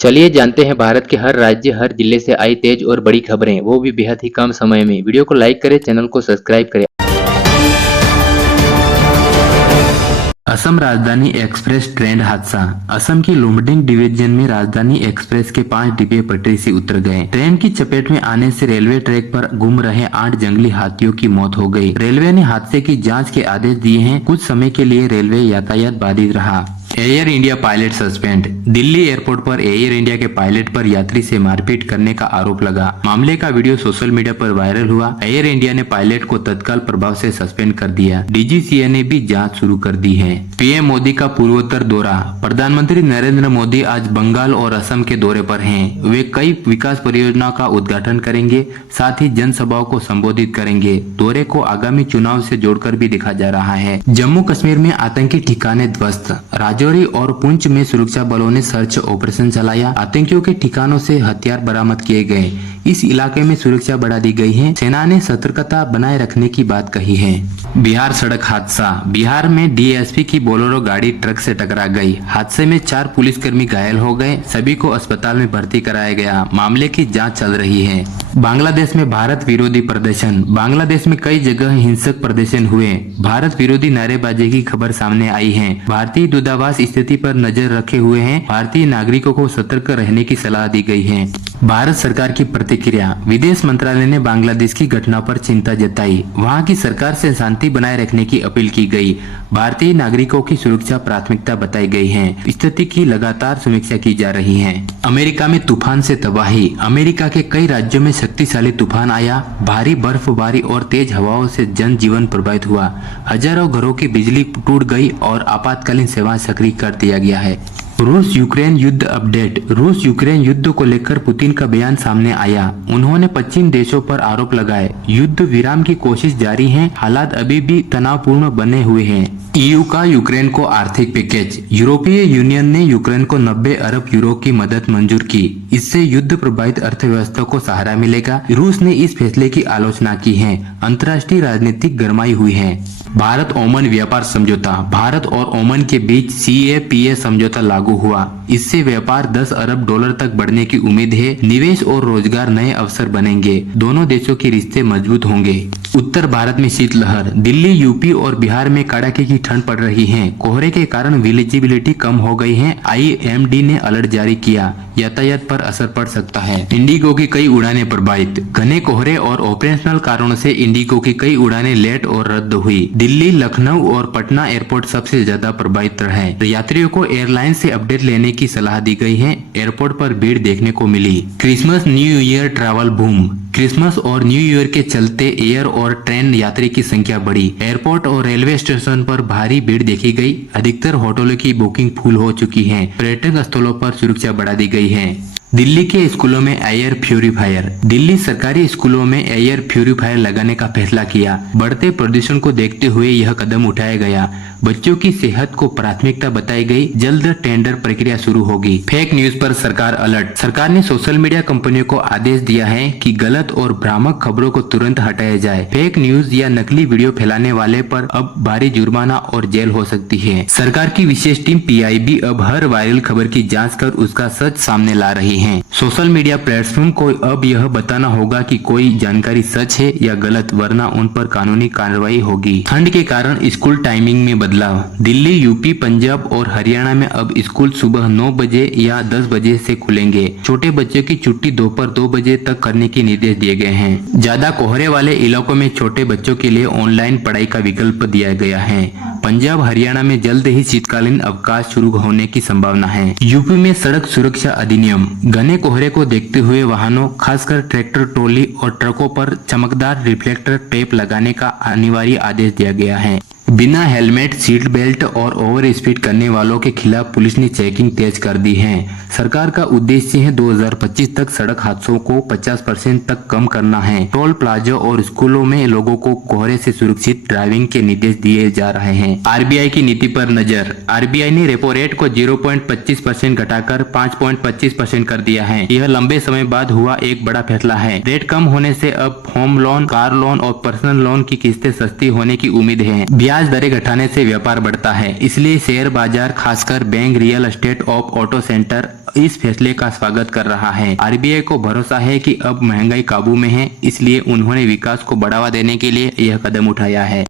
चलिए जानते हैं भारत के हर राज्य हर जिले से आई तेज और बड़ी खबरें, वो भी बेहद ही कम समय में। वीडियो को लाइक करें, चैनल को सब्सक्राइब करें। असम राजधानी एक्सप्रेस ट्रेन हादसा। असम की लुम्बिनी डिवीजन में राजधानी एक्सप्रेस के 5 डिब्बे पटरी से उतर गए। ट्रेन की चपेट में आने से रेलवे ट्रैक पर घूम रहे 8 जंगली हाथियों की मौत हो गई। रेलवे ने हादसे की जांच के आदेश दिए हैं। कुछ समय के लिए रेलवे यातायात बाधित रहा। Air India pilot suspend. Delhi airport पर एयर इंडिया के पायलट पर यात्री से मारपीट करने का आरोप लगा। मामले का वीडियो सोशल मीडिया पर वायरल हुआ। एयर इंडिया ने पायलट को तत्काल प्रभाव से सस्पेंड कर दिया। डीजीसीए ने भी जांच शुरू कर दी है। पीएम मोदी का पूर्वोत्तर दौरा। प्रधानमंत्री नरेंद्र मोदी आज बंगाल और असम के दौरे पर हैं। वे कई विकास परियोजनाओं का उद्घाटन करेंगे, साथ ही जनसभाओं को संबोधित करेंगे। दौरे को आगामी चुनाव से जोड़कर भी देखा जा रहा है। जम्मू कश्मीर में आतंकी ठिकाने ध्वस्त। राजौरी और पुंछ में सुरक्षा बलों ने सर्च ऑपरेशन चलाया। आतंकियों के ठिकानों से हथियार बरामद किए गए। इस इलाके में सुरक्षा बढ़ा दी गई है। सेना ने सतर्कता बनाए रखने की बात कही है। बिहार सड़क हादसा। बिहार में डीएसपी की बोलेरो गाड़ी ट्रक से टकरा गई। हादसे में 4 पुलिसकर्मी घायल हो गए। सभी को अस्पताल में भर्ती कराया गया। मामले की जांच चल रही है। बांग्लादेश में भारत विरोधी प्रदर्शन। बांग्लादेश में कई जगह हिंसक प्रदर्शन हुए। भारत विरोधी नारेबाजी की खबर सामने आई है। भारतीय दूतावास स्थिति पर नजर रखे हुए हैं। भारतीय नागरिकों को सतर्क रहने की सलाह दी गई है। भारत सरकार की प्रतिक्रिया। विदेश मंत्रालय ने बांग्लादेश की घटना पर चिंता जताई। वहां की सरकार से शांति बनाए रखने की अपील की गई। भारतीय नागरिकों की सुरक्षा प्राथमिकता बताई गई है। स्थिति की लगातार समीक्षा की जा रही है। अमेरिका में तूफान से तबाही। अमेरिका के कई राज्यों में शक्तिशाली तूफान आया। भारी बर्फबारी और तेज हवाओं से जनजीवन प्रभावित हुआ। हजारों घरों की बिजली टूट गई और आपातकालीन सेवाएं सक्रिय कर दिया गया है। रूस यूक्रेन युद्ध अपडेट। रूस यूक्रेन युद्ध को लेकर पुतिन का बयान सामने आया। उन्होंने पश्चिम देशों पर आरोप लगाए। युद्ध विराम की कोशिश जारी है। हालात अभी भी तनावपूर्ण बने हुए हैं। ईयू का यूक्रेन को आर्थिक पैकेज। यूरोपीय यूनियन ने यूक्रेन को 90 अरब यूरो की मदद मंजूर की। इससे युद्ध प्रभावित अर्थव्यवस्था को सहारा मिलेगा। रूस ने इस फैसले की आलोचना की है। अंतर्राष्ट्रीय राजनीतिक गरमाई हुई है। भारत ओमान व्यापार समझौता। भारत और ओमान के बीच CAPA समझौता लागू हुआ। इससे व्यापार 10 अरब डॉलर तक बढ़ने की उम्मीद है। निवेश और रोजगार नए अवसर बनेंगे। दोनों देशों के रिश्ते मजबूत होंगे। उत्तर भारत में शीतलहर। दिल्ली, यूपी और बिहार में कड़ाके की ठंड पड़ रही है। कोहरे के कारण विजिबिलिटी कम हो गई है। IMD ने अलर्ट जारी किया। यातायात पर असर पड़ सकता है। इंडिगो की कई उड़ानें प्रभावित। घने कोहरे और ऑपरेशनल कारणों से इंडिगो की कई उड़ानें लेट और रद्द हुई। दिल्ली, लखनऊ और पटना एयरपोर्ट सबसे ज्यादा प्रभावित रहे। यात्रियों को एयरलाइन से अपडेट लेने की सलाह दी गई है। एयरपोर्ट पर भीड़ देखने को मिली। Christmas new year travel boom. Christmas और न्यू ईयर के चलते एयर और ट्रेन यात्री की संख्या बढ़ी। एयरपोर्ट और रेलवे स्टेशन पर भारी भीड़ देखी गई। अधिकतर होटलों की बुकिंग फुल हो चुकी है। पर्यटक स्थलों पर सुरक्षा बढ़ा दी गई है। दिल्ली के स्कूलों में एयर प्यूरीफायर। दिल्ली सरकारी स्कूलों में एयर प्यूरीफायर लगाने का फैसला किया। बढ़ते प्रदूषण को देखते हुए यह कदम उठाया गया। बच्चों की सेहत को प्राथमिकता बताई गई। जल्द टेंडर प्रक्रिया शुरू होगी। फेक न्यूज पर सरकार अलर्ट। सरकार ने सोशल मीडिया कंपनियों को आदेश दिया है कि गलत और भ्रामक खबरों को तुरंत हटाया जाए। फेक न्यूज या नकली वीडियो फैलाने वाले पर अब भारी जुर्माना और जेल हो सकती है। सरकार की विशेष टीम PIB अब हर वायरल खबर की जाँच कर उसका सच सामने ला रही है। सोशल मीडिया प्लेटफॉर्म को अब यह बताना होगा कि कोई जानकारी सच है या गलत, वरना उन पर कानूनी कार्रवाई होगी। ठंड के कारण स्कूल टाइमिंग में बदलाव। दिल्ली, यूपी, पंजाब और हरियाणा में अब स्कूल सुबह 9 बजे या 10 बजे से खुलेंगे। छोटे बच्चों की छुट्टी दोपहर 2 बजे तक करने के निर्देश दिए गए हैं। ज्यादा कोहरे वाले इलाकों में छोटे बच्चों के लिए ऑनलाइन पढ़ाई का विकल्प दिया गया है। पंजाब, हरियाणा में जल्द ही शीतकालीन अवकाश शुरू होने की संभावना है। यूपी में सड़क सुरक्षा अधिनियम। घने कोहरे को देखते हुए वाहनों, खासकर ट्रैक्टर, ट्रॉली और ट्रकों पर चमकदार रिफ्लेक्टर टेप लगाने का अनिवार्य आदेश दिया गया है। बिना हेलमेट, सीट बेल्ट और ओवर स्पीड करने वालों के खिलाफ पुलिस ने चेकिंग तेज कर दी है। सरकार का उद्देश्य है 2025 तक सड़क हादसों को 50% तक कम करना है। टोल प्लाजा और स्कूलों में लोगों को कोहरे से सुरक्षित ड्राइविंग के निर्देश दिए जा रहे हैं। RBI की नीति पर नजर। RBI ने रेपो रेट को 0.25% घटाकर 5.25% कर दिया है। यह लंबे समय बाद हुआ एक बड़ा फैसला है। रेट कम होने से अब होम लोन, कार लोन और पर्सनल लोन की किस्तें सस्ती होने की उम्मीद है। ब्याज दरें घटाने से व्यापार बढ़ता है, इसलिए शेयर बाजार, खासकर बैंक, रियल एस्टेट और ऑटो सेक्टर इस फैसले का स्वागत कर रहा है। आरबीआई को भरोसा है कि अब महंगाई काबू में है, इसलिए उन्होंने विकास को बढ़ावा देने के लिए यह कदम उठाया है।